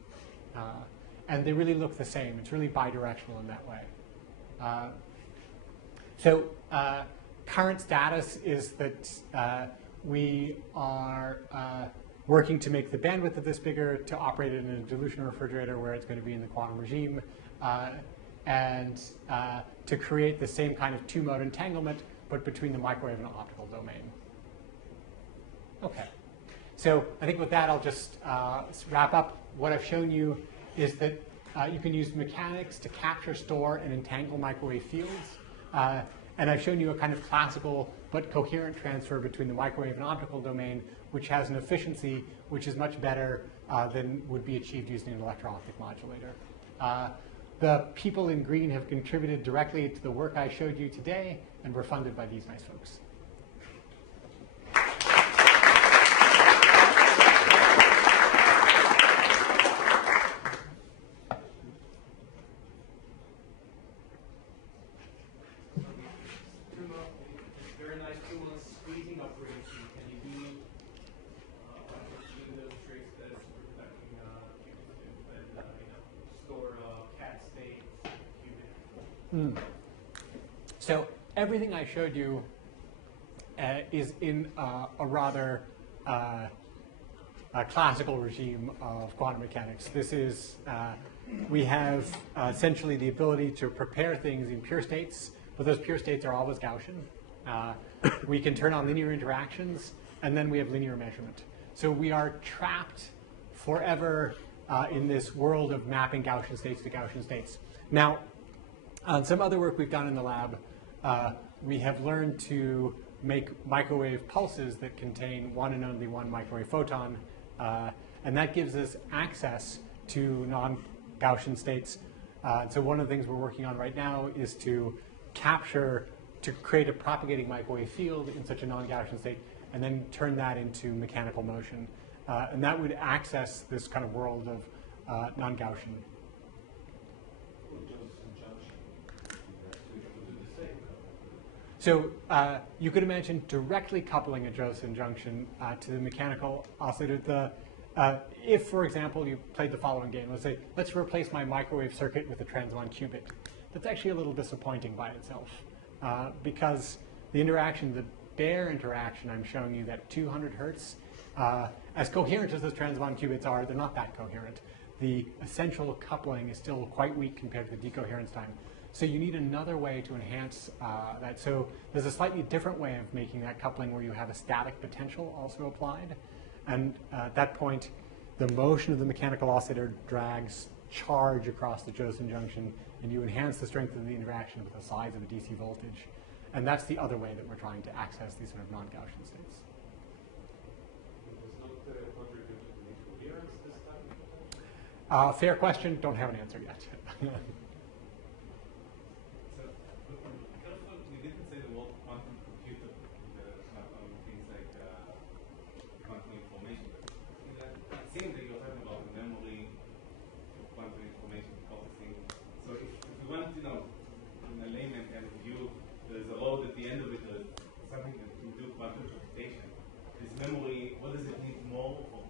And they really look the same. It's really bidirectional in that way. So current status is that we are working to make the bandwidth of this bigger, to operate it in a dilution refrigerator where it's going to be in the quantum regime, and to create the same kind of 2-mode entanglement, but between the microwave and optical domain. OK. So I think with that, I'll just wrap up. What I've shown you is that you can use mechanics to capture, store, and entangle microwave fields. And I've shown you a kind of classical but coherent transfer between the microwave and optical domain, which has an efficiency which is much better than would be achieved using an electro-optic modulator. The people in green have contributed directly to the work I showed you today and were funded by these nice folks. So everything I showed you is in a rather classical regime of quantum mechanics. This is, we have essentially the ability to prepare things in pure states, but those pure states are always Gaussian. We can turn on linear interactions, and then we have linear measurement. So we are trapped forever in this world of mapping Gaussian states to Gaussian states. Now, on some other work we've done in the lab, we have learned to make microwave pulses that contain one and only one microwave photon. And that gives us access to non-Gaussian states. So one of the things we're working on right now is to create a propagating microwave field in such a non-Gaussian state, and then turn that into mechanical motion. And that would access this kind of world of non-Gaussian. So you could imagine directly coupling a Josephson junction to the mechanical oscillator. If, for example, you played the following game, let's say, let's replace my microwave circuit with a trans-1 qubit. that's actually a little disappointing by itself because the interaction, the bare interaction I'm showing you, that 200 hertz, as coherent as those transbond qubits are, they're not that coherent. The essential coupling is still quite weak compared to the decoherence time. So you need another way to enhance that. So there's a slightly different way of making that coupling where you have a static potential also applied. And at that point, the motion of the mechanical oscillator drags charge across the Josephson junction, and you enhance the strength of the interaction with the size of a DC voltage. And that's the other way that we're trying to access these sort of non-Gaussian states. Does not contribute to the coherence this time? Fair question. Don't have an answer yet. We didn't say the word quantum computer on things like quantum information. It seems that you're talking about the memory of quantum information processing. So if we want to know, in a layman kind of view, there's a road at the end of it, there's something that can do quantum computation. This memory, what does it need more for?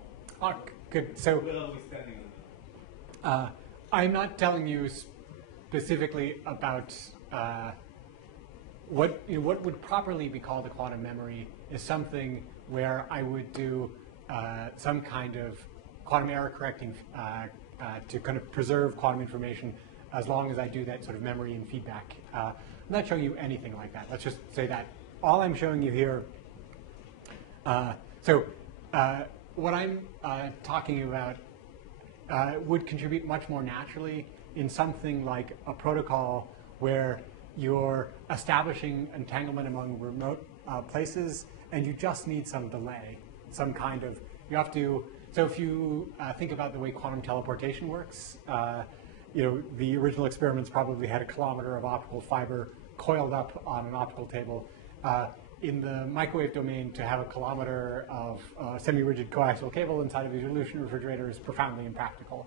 Oh, good. So where are we standing on that? I'm not telling you specifically about what would properly be called a quantum memory is something where I would do some kind of quantum error correcting to kind of preserve quantum information as long as I do that sort of memory and feedback. I'm not showing you anything like that. Let's just say that. All I'm showing you here, what I'm talking about would contribute much more naturally in something like a protocol where you're establishing entanglement among remote places, and you just need some delay, some kind of, you have to, so if you think about the way quantum teleportation works, the original experiments probably had a kilometer of optical fiber coiled up on an optical table. In the microwave domain, to have a kilometer of semi-rigid coaxial cable inside of a dilution refrigerator is profoundly impractical.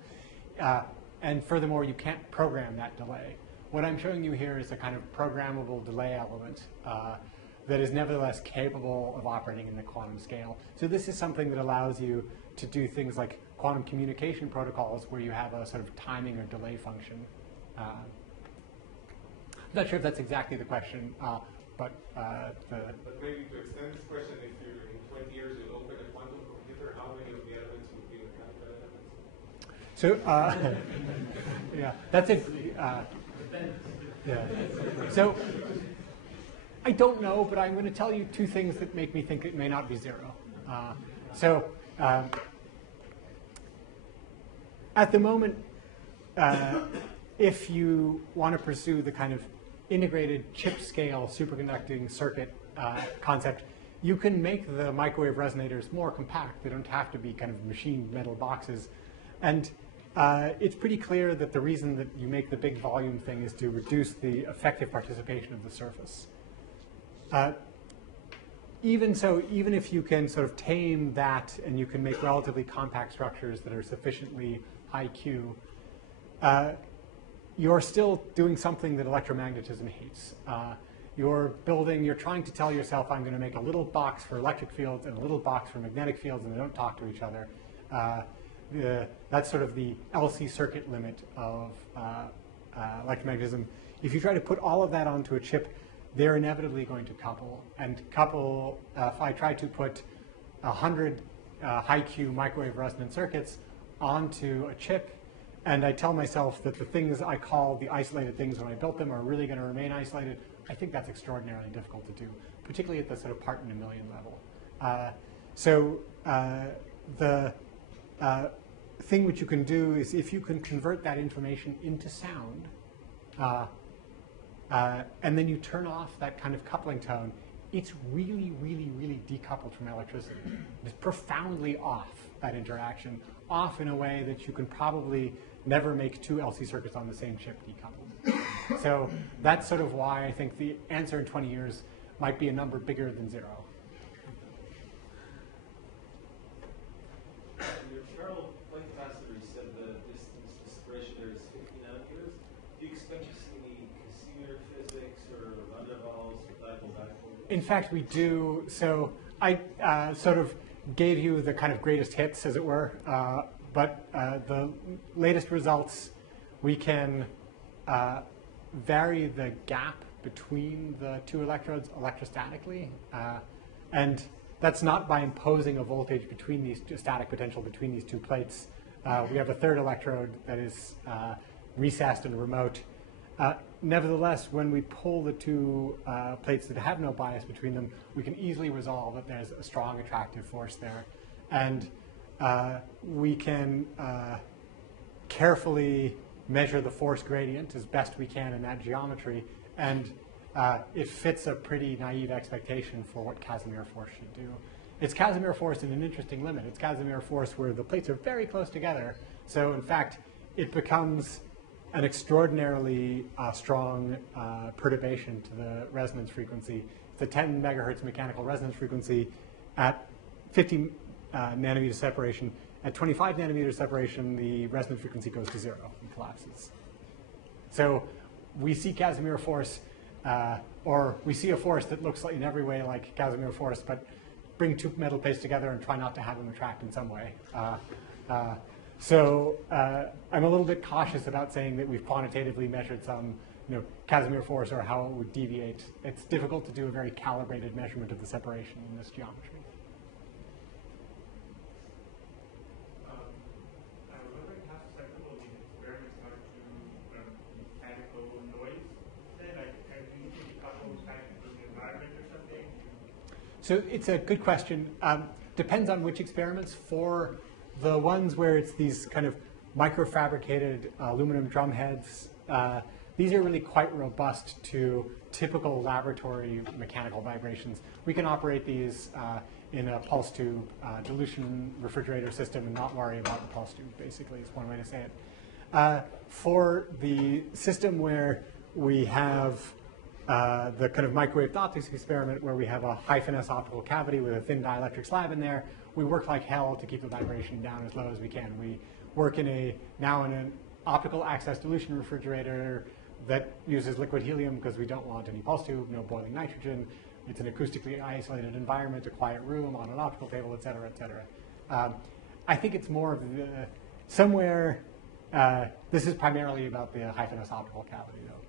And furthermore, you can't program that delay. What I'm showing you here is a kind of programmable delay element that is nevertheless capable of operating in the quantum scale. So this is something that allows you to do things like quantum communication protocols where you have a sort of timing or delay function. I'm not sure if that's exactly the question, but maybe to extend this question, if you in 20 years you'll open a quantum computer, how many of the elements would be mechanical elements? So, yeah, that's it. Yeah. So, I don't know, but I'm going to tell you two things that make me think it may not be zero. At the moment, if you want to pursue the kind of integrated chip-scale superconducting circuit concept, you can make the microwave resonators more compact. They don't have to be kind of machined metal boxes. And it's pretty clear that the reason that you make the big volume thing is to reduce the effective participation of the surface. Even so, even if you can sort of tame that and you can make relatively compact structures that are sufficiently high Q, you're still doing something that electromagnetism hates. You're trying to tell yourself, I'm going to make a little box for electric fields and a little box for magnetic fields, and they don't talk to each other. That's sort of the LC circuit limit of electromagnetism. If you try to put all of that onto a chip, they're inevitably going to couple. And couple, if I try to put 100 high-Q microwave resonant circuits onto a chip, and I tell myself that the things I call the isolated things when I built them are really going to remain isolated, I think that's extraordinarily difficult to do, particularly at the sort of part in a million level. The thing which you can do is if you can convert that information into sound, and then you turn off that kind of coupling tone, it's really, really, really decoupled from electricity. It's profoundly off, that interaction, off in a way that you can probably never make two LC circuits on the same chip decoupled. So that's sort of why I think the answer in 20 years might be a number bigger than zero. Your Charles plate capacitor, you said the distance to separation there is 50 nanometers. Do you expect to see any capacitor physics or van der Waals or dipole-dipole? In fact, we do. So I sort of gave you the kind of greatest hits, as it were. But the latest results, we can vary the gap between the two electrodes electrostatically. And that's not by imposing a voltage between these static potential between these two plates. We have a third electrode that is recessed and remote. Nevertheless, when we pull the two plates that have no bias between them, we can easily resolve that there's a strong attractive force there. And we can carefully measure the force gradient as best we can in that geometry. And it fits a pretty naive expectation for what Casimir force should do. It's Casimir force in an interesting limit. It's Casimir force where the plates are very close together. So in fact, it becomes an extraordinarily strong perturbation to the resonance frequency. It's a 10 megahertz mechanical resonance frequency at 50 nanometer separation. At 25 nanometer separation, the resonance frequency goes to 0 and collapses. So we see Casimir force, or we see a force that looks like, in every way like Casimir force, but bring two metal plates together and try not to have them attract in some way. So I'm a little bit cautious about saying that we've quantitatively measured some Casimir force or how it would deviate. It's difficult to do a very calibrated measurement of the separation in this geometry. I remember in past cycle the experiments are to mechanical noise. Like, do you think a couple of times in the environment or something? So it's a good question. Depends on which experiments. For the ones where it's these kind of microfabricated aluminum drum heads, these are really quite robust to typical laboratory mechanical vibrations. We can operate these in a pulse tube dilution refrigerator system and not worry about the pulse tube, basically, is one way to say it. For the system where we have the kind of microwave optics experiment where we have a high finesse optical cavity with a thin dielectric slab in there, we work like hell to keep the vibration down as low as we can. We work now in an optical access dilution refrigerator that uses liquid helium because we don't want any pulse tube, no boiling nitrogen. It's an acoustically isolated environment, a quiet room on an optical table, et cetera, et cetera. I think it's more of somewhere, this is primarily about the high finesse optical cavity though.